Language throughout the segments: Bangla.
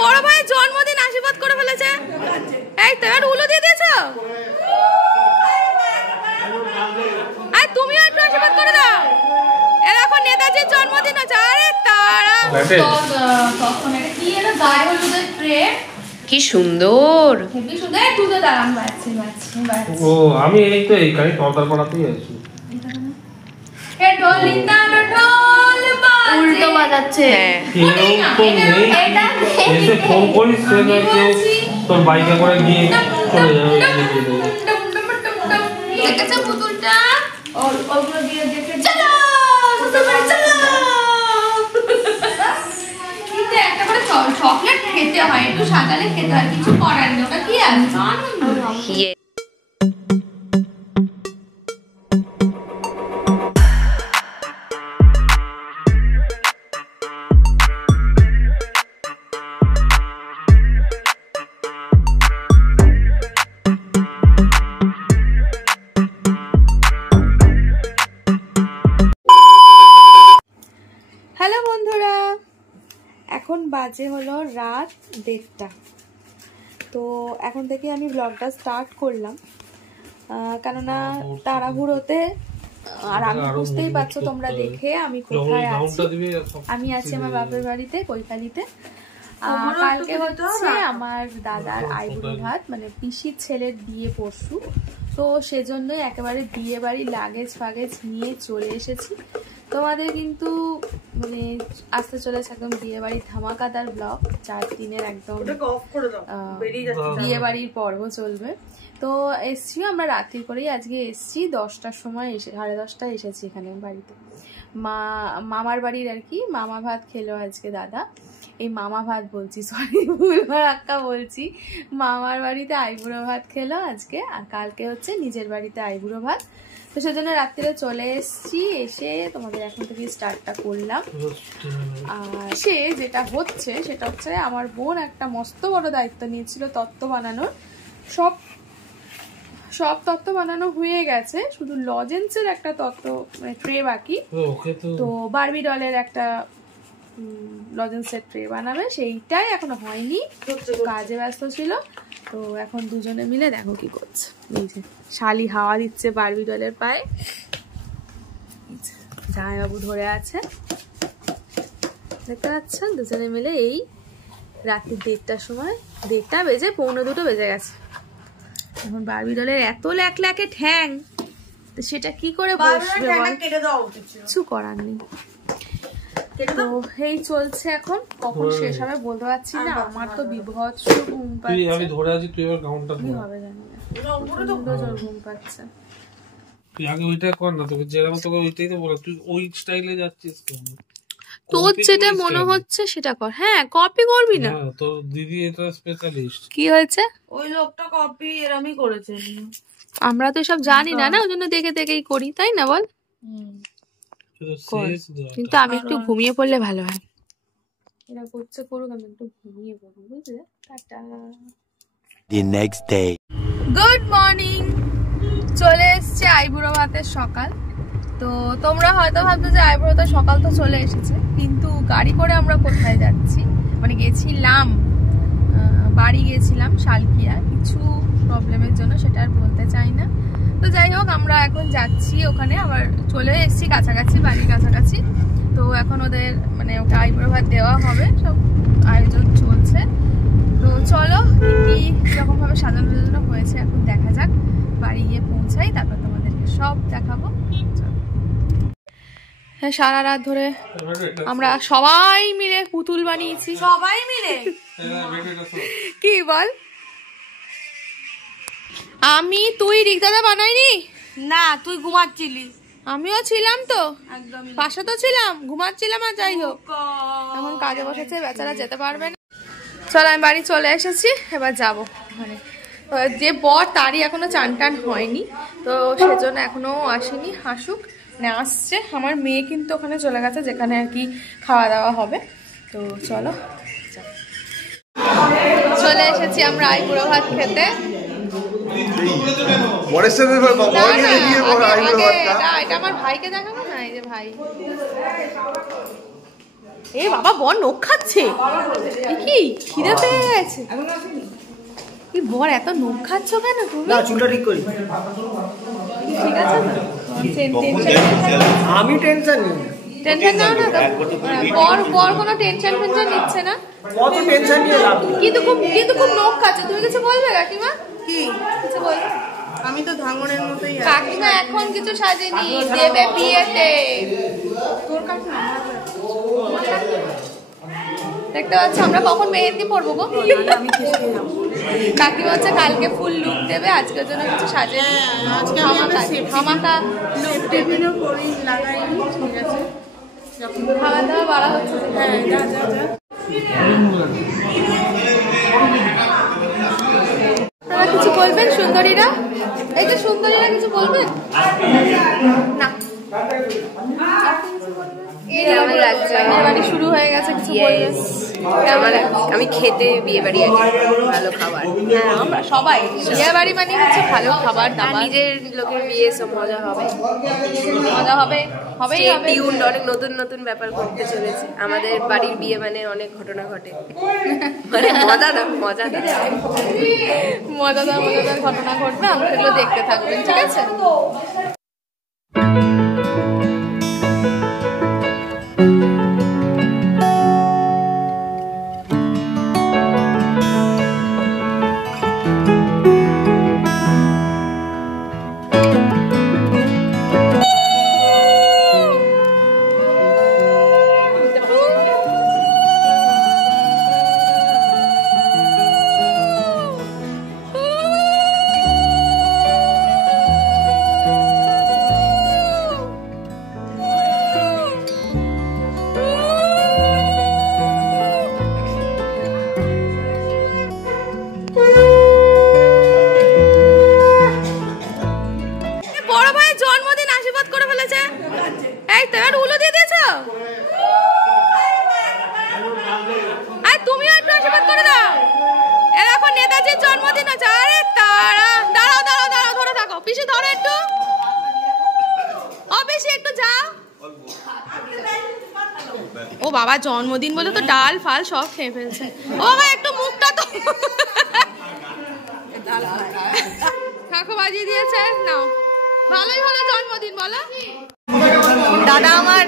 বড় ভাইয়ের জন্মদিন আশীর্বাদ করে ফেলেছে। এই তো এবার উলো দিয়ে দিয়েছ। আর তুমিও একটু আশীর্বাদ করে দাও। এ দেখো নেতাজির জন্মদিন আছে। আরে তারা কি এটা গায়ে হলুদের ট্রে, কি সুন্দর, হেভি সুন্দর। একটু তো দাঁড়ান বাচ্চি। ও আমি এই তো এই কাই তরকার পাড়াতেই আছি। এ ঢোলিনা ঢোল বাজে, উল্টো বাজাচ্ছে। এটা এসে ফোন করিস তোর বাইকে করে গিয়ে চলে যাবে। দেখেছো পুতুলটা? ওগুলো দিয়ে দেখে চলো চলো। কিন্তু একটা করে চকলেট খেতে হয়, একটু সাজালে খেতে হয়, কিছু করার নেই। ওটা কি আছে আনন্দ। এখন বাজে হলো রাত 1:30। তো এখন থেকে আমি ব্লগটা স্টার্ট করলাম, কেননা তাড়াহুড়োতে। আর আমি বুঝতেই পারছো তোমরা দেখে আমি কোথায় আছি। আমি আছি আমার বাপের বাড়িতে কৈখালীতে। কালকে হচ্ছে আমার দাদার আইবুড়ো ভাত, মানে পিসির ছেলের বিয়ে পরশু। তো সেজন্যই একেবারে বিয়ে বাড়ির লাগেজ ফাগেজ নিয়ে চলে এসেছি। তোমাদের কিন্তু মানে আসতে চলেছে একদম বিয়ে বাড়ির ধামাকাদার ব্লগ। 4 দিনের একদম বিয়ে বাড়ির পর্ব চলবে। তো এসছি আমরা রাত্রি করেই আজকে এসছি, 10টার সময় এসে 10:30টায় এসেছি এখানে বাড়িতে। মামার বাড়ির আর কি মামা ভাত খেলো আজকে দাদা। এই মামা ভাত বলছি, সরি ভুলভাল আক্কা বলছি। মামার বাড়িতে আইবুড়ো ভাত খেলো আজকে, আর কালকে হচ্ছে নিজের বাড়িতে আইবুড়ো ভাত। তো সেজন্য রাত্রিরে চলে এসছি, এসে তোমাদের এখন থেকে স্টার্টটা করলাম। আর সে যেটা হচ্ছে সেটা হচ্ছে আমার বোন একটা মস্ত বড় দায়িত্ব নিয়েছিল তত্ত্ব বানানোর। সব তত্ত্ব বানানো হয়ে গেছে, শুধু লজেন্সের একটা তত্ত্ব মানে ট্রে বাকি। তো বারবি ডলের একটা লজেন্সের ট্রে বানাবে, সেইটাই এখনো হয়নি, কাজে ব্যস্ত ছিল। তো এখন দুজনে মিলে দেখো কি করছে। এই যে শালি হাওয়া দিচ্ছে বারবি ডলের পায়ে, জামাইবাবু ধরে আছে, দেখতে পাচ্ছেন। দুজনে মিলে এই রাত্রি 1:30টার সময়, 1:30 বেজে 1:45 বেজে গেছে। এখন বারবি ডলের এত ল্যাকে ঠ্যাং, তো সেটা কি করে বসবে কিছু করার নেই। তো এই চলছে এখন, কখন শেষ হবে বলতে পারছি না। আমার তো বিভৎস ঘুম পাচ্ছে। আমি ধরে আছি, তুই এবার গাউনটা কি হবে জানি না, জোর ঘুম পাচ্ছে। তুই আগে ওইটা কর না, তোকে যেরকম তোকে ওইটাই তো বলা, তুই ওই স্টাইলে যাচ্ছিস কেন? তোর যেটা মনে হচ্ছে সেটা কর। হ্যাঁ কপি করবি না, তোর দিদি এটা স্পেশালিস্ট। কি হয়েছে? ওই লোকটা কপি এরমই করেছে। আমরা তো সব জানি না, ওই জন্য দেখে দেখেই করি, তাই না বল? কিন্তু আমি একটু ঘুমিয়ে পড়লে ভালো হয়। এরা করছে করুক, আমি একটু ঘুমিয়ে পড়বো, বুঝলে? Tata. The next day. Good morning. চলে এসছে আইবুড়ো ভাতের সকাল। তো তোমরা হয়তো ভাবছো যে আইবুড়ো তো সকাল তো চলে এসেছে, কিন্তু গাড়ি করে আমরা কোথায় যাচ্ছি, মানে গেছিলাম বাড়ি গেছিলাম শালকিয়া, কিছু প্রবলেমের জন্য, সেটা আর বলতে চাই না। তো যাই হোক আমরা এখন যাচ্ছি ওখানে, আবার চলে এসেছি কাছাকাছি, বাড়ির কাছাকাছি। তো এখন ওদের মানে ওটা আইবুড়ো ভাত দেওয়া হবে, সব আয়োজন চলছে। তো চলো কি রকম ভাবে সাজানো হয়েছে এখন দেখা যাক। বাড়ি গিয়ে পৌঁছাই, তারপর তোমাদেরকে সব দেখাবো। হ্যাঁ, সারা রাত ধরে আমরা সবাই মিলে পুতুল বানিয়েছি। সবাই মিলে কি বল? আমি তুই রিকদাদা বানাইনি না, তুই ঘুমাচ্ছিলি, আমিও ছিলাম তো, একদম পাশে তো ছিলাম, ঘুমাচ্ছিলাম। আর যাই হোক এখন কাজে বসেছে, বেচারা যেতে পারবে না। চল আমি বাড়ি চলে এসেছি, এবার যাবো। মানে যে বর তারই এখনো চান টান হয়নি, তো সেজন্য এখনো আসেনি। হাসুক না, আসছে। আমার মেয়ে কিন্তু ওখানে চলে গেছে যেখানে আর কি খাওয়া দাওয়া হবে। তো চলো, চলে এসেছি আমরা আইবুড়ো ভাত খেতে। বরের সাথে বাবাকে দেখিয়ে বড় আইবুড়ো ভাতটা। এটা আমার ভাইকে দেখাবো না, এই যে ভাই। এ বাবা বর নখ খাচ্ছে, কি খিদে পেয়ে গেছে। কি বর এত নখ খাচ্ছ কেন তুমি? না চুলটা ঠিক করি। ঠিক আছে আমি টেনশন নিই না। টেনশন নাও না তো, বর কোনো টেনশন নিচ্ছে না। কত টেনশন নিয়ে লাভ নেই। কিন্তু খুব নখ খাচ্ছে। তুমি কিছু বলবে কাকিমা? কি কিছু বলবে? আমি তো ধাঙ্গনের মতোই কাকিমা এখন কিছু সাজেনি, দেবে বিয়েতে। তোর কাছে দেখতে পাচ্ছ আমরা কখন মেহেন্দি পরবো গো? কাকিমা হচ্ছে কালকে ফুল লুক দেবে, আজকের জন্য কিছু সাজে ধামাকা লুক দেবে। খাওয়া দাওয়া বাড়া হচ্ছে। হ্যাঁ যা যা যা। আপনারা কিছু বলবেন সুন্দরীরা? এই যে সুন্দরীরা কিছু বলবেন না? কেমন লাগছে? বিয়ে বাড়ি শুরু হয়ে গেছে, কিছু বলবেন? আমি খেতে বিয়ে বাড়ি আছি, ভালো খাবার। হ্যাঁ আমরা সবাই বিয়ে বাড়ি মানে হচ্ছে ভালো খাবার আর দাবার, নিজের লোকের বিয়ে সব মজা হবে, মজা হবে, হবেই হবে। টিউন অনেক নতুন নতুন ব্যাপার করতে চলেছে। আমাদের বাড়ির বিয়ে মানে অনেক ঘটনা ঘটে, মানে মজাদার মজাদার ঘটনা ঘটবে, আমরা সেগুলো দেখতে থাকবেন, ঠিক আছে? ও বাবা জন্মদিন বলে তো ডাল ফাল সব খেয়ে ফেলছে। ও বাবা একটু মুখটা তো কাকু বাজিয়ে দিয়েছে। নাও ভালোই হলো জন্মদিন, বলো। দাদা আমার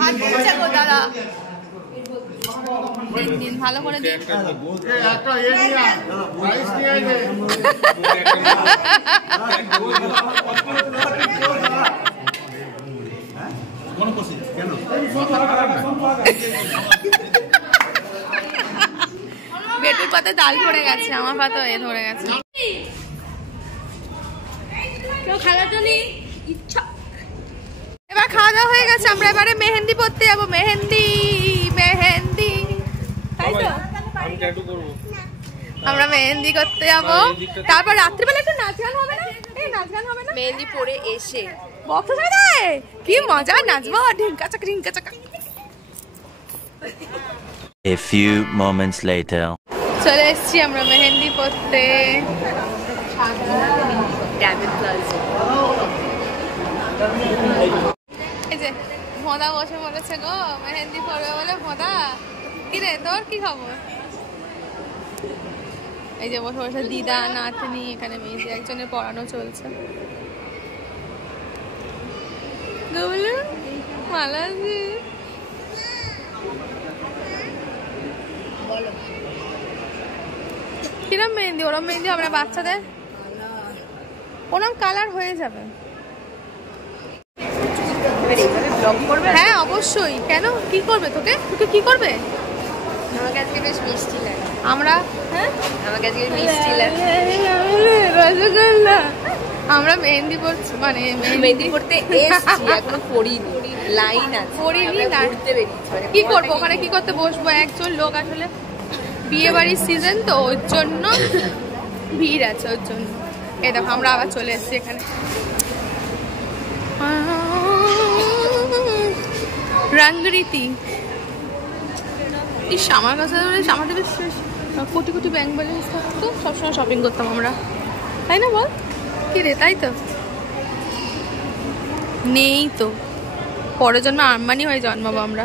হাত দিচ্ছে গো, দাদা দিন ভালো করে দিন। বেটুর পাতে ডাল পড়ে গেছে, আমার পাতে এ ধরে গেছে। কেউ খেলাটা নেই ইচ্ছা। এবার খাওয়া দাওয়া হয়ে গেছে, আমরা এবারে মেহেন্দি পড়তে যাবো। মেহেন্দি মেহেন্দি, তাই তো আমরা মেহেন্দি করতে যাবো। তারপর রাত্রিবেলা একটু নাচ গান হবে না? এই নাচ গান হবে না? মেহেন্দি পরে এসে বক্স সাজাবে, কি মজা নাচবো, ঢিঙ্কা চাকা ঢিঙ্কা চাকা। A few moments later. চলে এসছি আমরা মেহেন্দি পড়তে। এই যে ভোঁদা বসে বলেছে গো মেহেন্দি পড়বে বলে। ভোঁদা কি রে, তোর কি খবর? এই যে বসে বসে দিদা নাতনি, এখানে মেয়েছি একজনের পড়ানো চলছে। ভালো আছি? কিরম মেহেন্দি? ওরম মেহেন্দি আমরা বাচ্চাদের ওরম কালার হয়ে যাবে। হ্যাঁ অবশ্যই। কেন কি করবে? তোকে কি করবে? আমাকে আজকে বেশ মিষ্টি লাগে। আমরা হ্যাঁ আমাকে আজকে মিষ্টি লাগে রসগোল্লা। আমরা মেহেন্দি পড়ছি, মানে মেহেন্দি পড়তে এসেছি, এখনো পড়িনি। লাইন আছে, পড়িনি না। ঘুরতে বেরিয়েছি। কি করবো ওখানে? কি করতে বসবো? একজন লোক আসলে বিয়ে বাড়ির সিজন তো, ওর জন্য ভিড় আছে, ওর জন্য। এই দেখো আমরা আবার চলে এসেছি এখানে। রঙ্গরীতি ইস, আমার কাছে আমাদের বেশ কোটি কোটি ব্যাংক ব্যালেন্স থাকতো, সবসময় শপিং করতাম আমরা, তাই না বল? কি রে, তাই তো নেই তো, পরের জন্য আরমানি হয়ে জন্মাবো আমরা।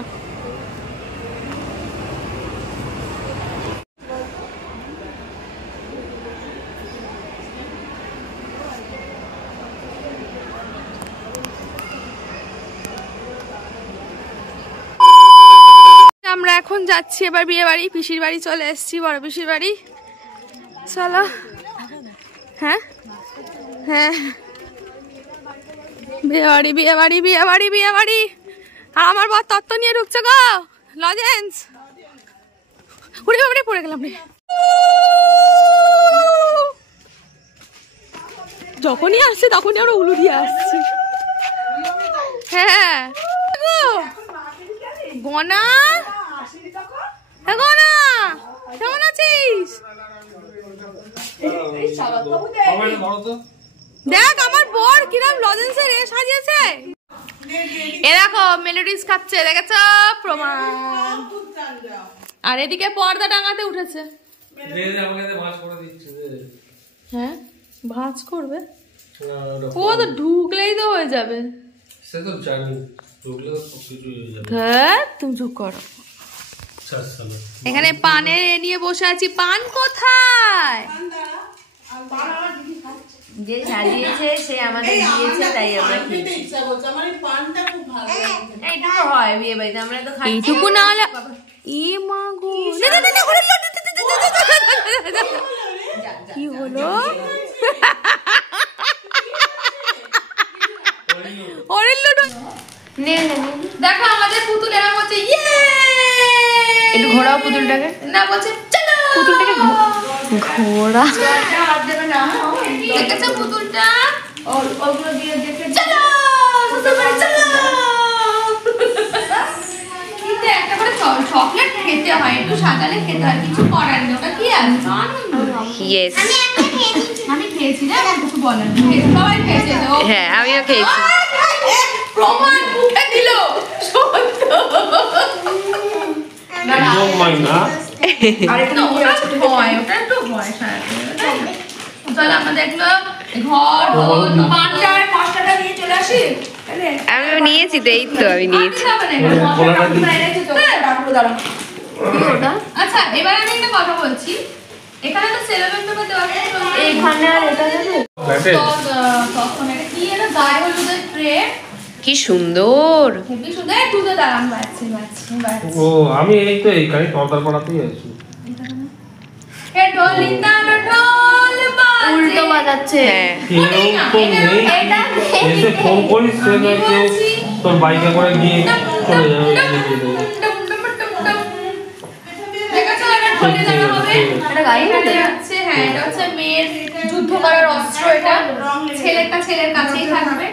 আমরা এখন যাচ্ছি এবার বিয়ে বাড়ি, পিসির বাড়ি চলে এসেছি, বড় পিসির বাড়ি। চলো। হ্যাঁ হ্যাঁ, বিয়ে বাড়ি বিয়ে বাড়ি বিয়ে বাড়ি বিয়ে বাড়ি। আর আমার বর তত্ত্ব নিয়ে ঢুকছে গো, লজেন্স। উড়ে বাড়ি পড়ে গেলাম রে। যখনই আসছে তখনই আমরা উলু দিয়ে আসছি। হ্যাঁ গনা, গনা কেমন আছিস? দেখ আমার বর কিরম লজেন্সের এ সাজিয়েছে। এ দেখো মেলোডিস খাচ্ছে, দেখেছ প্রমাণ। আর এদিকে পর্দা টাঙাতে উঠেছে। হ্যাঁ ভাঁজ করবে, ও তো ঢুকলেই তো হয়ে যাবে। তুমি চুপ করো। এখানে পানের নিয়ে বসে আছি, পান কোথায়? যে সাজিয়েছে সে আমাদের দিয়েছে, তাই আমরা এইটুকু হয় বিয়ে বাড়িতে, আমরা তো খাই এইটুকু না হলে এ মা গো, কি হলো? দেখো আমাদের পুতুল এরা বলছে ইয়ে, একটু ঘোরাও পুতুলটাকে। না বলছে চলো, পুতুলটাকে ঘোরা। দেখেছো পুতুলটা? ওগুলো দিয়ে দেখে চলো চলো। কিন্তু একটা করে চকলেট খেতে হয়, একটু সাজালে খেতে হয়, কিছু করার নেই। ওটা কি আছে? ইয়েস, আমি খেয়েছি না, আমার কিছু বলার নেই, সবাই খেয়েছে। হ্যাঁ আমিও খেয়েছি। প্রমাণ মুখে দিল, সত্য। আর একটু ভয়, ওটা একটু ভয় সারাদিন। চল আমরা দেখলো ঘর পাঁচটার পাঁচটা নিয়ে চলে আসি। আমিও নিয়েছি তো, এই তো আমি নিয়েছি। আচ্ছা এবার আমি একটা কথা বলছি, এখানে তো সেলোটেপ পেপার দেওয়া আছে, এইখানে আর এটা দেবে। তখন এটা কি, এটা গায়ে হলুদের ট্রে, কি সুন্দর। হেবি সুন্দর। তুই তো দাঁড়ান, বাচ্চি বাচ্চি বাচ্চি। ও আমি এই তো এইখানে টর্দার পাড়াতেই আছি। এ ঢোলিতা ঢোল বাজে, উল্টো বাজাচ্ছে। কেউ তো নেই, এসে ফোন করিস সে না কেউ তোর বাইকে করে গিয়ে চলে যাবে। হ্যাঁ এটা হচ্ছে মেয়ের যুদ্ধ করার অস্ত্র, এটা ছেলেটা ছেলের কাছেই থাকবে।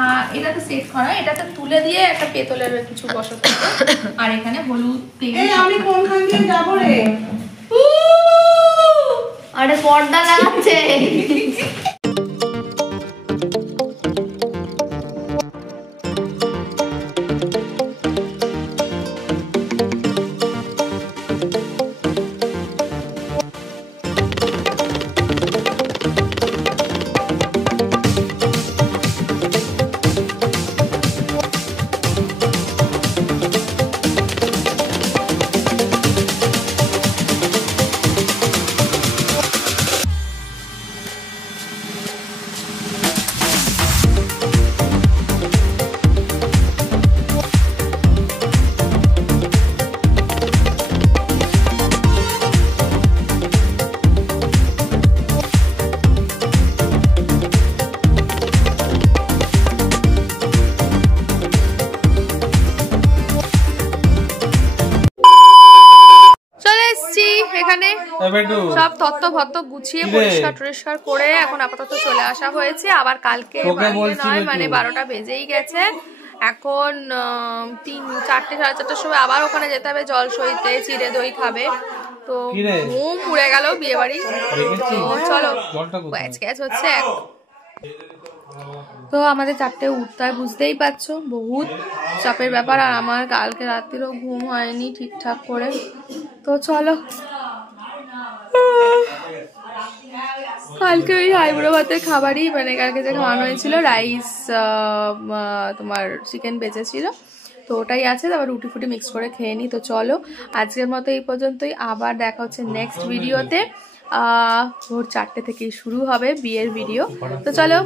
আর এটাতে সেট করা, এটাতে তুলে দিয়ে একটা পেতলের কিছু বসাতে হবে। আর এখানে হলুদ তেল। আমি কোনখান দিয়ে যাবো রে? আরে পর্দা লাগাচ্ছে। সব তত্ত্ব ভত্ত গুছিয়ে পরিষ্কার টরিষ্কার করে এখন আপাতত চলে আসা হয়েছে। আবার কালকে নয়, মানে 12টা বেজেই গেছে। এখন 3-4টে 4:30টার সময় আবার ওখানে যেতে হবে জল সইতে, চিড়ে দই খাবে। তো ঘুম উড়ে গেল বিয়ে বাড়ি। তো চলো ক্যাচ ক্যাচ হচ্ছে। তো আমাদের 4টে উঠতে হয়, বুঝতেই পারছো বহুত চাপের ব্যাপার। আর আমার কালকে রাত্রিরও ঘুম হয়নি ঠিকঠাক করে। তো চলো কালকে ওই আইবুড়ো ভাতের খাবারই মানে কালকে যে খাওয়ানো হয়েছিল, রাইস তোমার চিকেন বেঁচেছিল, তো ওটাই আছে, তারপর রুটি ফুটি মিক্স করে খেয়ে নিই। তো চলো আজকের মতো এই পর্যন্তই, আবার দেখা হচ্ছে নেক্সট ভিডিওতে। ভোর 4টে থেকেই শুরু হবে বিয়ের ভিডিও। তো চলো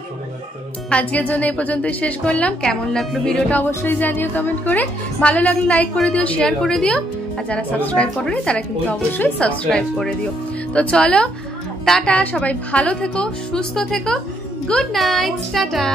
আজকের জন্য এই পর্যন্তই শেষ করলাম। কেমন লাগলো ভিডিওটা অবশ্যই জানিও কমেন্ট করে, ভালো লাগলে লাইক করে দিও, শেয়ার করে দিও, আর যারা সাবস্ক্রাইব করেনি তারা কিন্তু অবশ্যই সাবস্ক্রাইব করে দিও। তো চলো টাটা, সবাই ভালো থেকো, সুস্থ থেকো, গুড নাইট, টাটা।